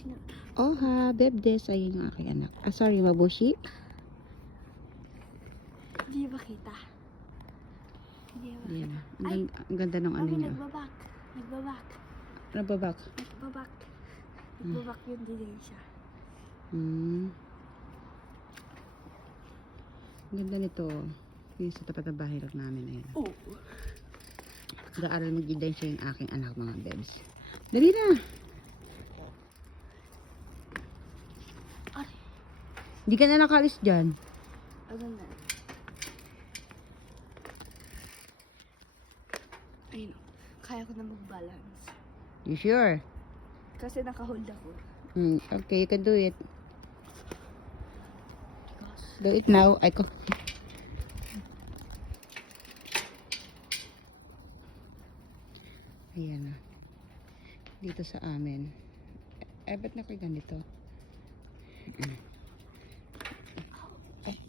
Mabushi na. Oh ha, Bebdes, ayun yung aking anak. Ah, sorry, Mabushi. Hindi ba kita? Hindi ba Yan. kita? Ang ganda ng ano Mami, niya. nagbabak. Nagbabak. Nababak. Nagbabak. Nagbabak yung delay siya. Ang ganda nito. Yung sa tapat ng bahay lang namin. Ayan. Oo. Nag-aaral mag-design siya yung aking anak, mga Bebs. Dali na! Ay. Hindi ka na nakalis dyan. Ano na? Ayun. Kaya ko na mag-balance. You sure? Kasi naka-hold ako. Okay, you can do it. Gosh. Do it now. Ay ko. Ayan na. Dito sa amin. Eh, ba't na kayo ganito?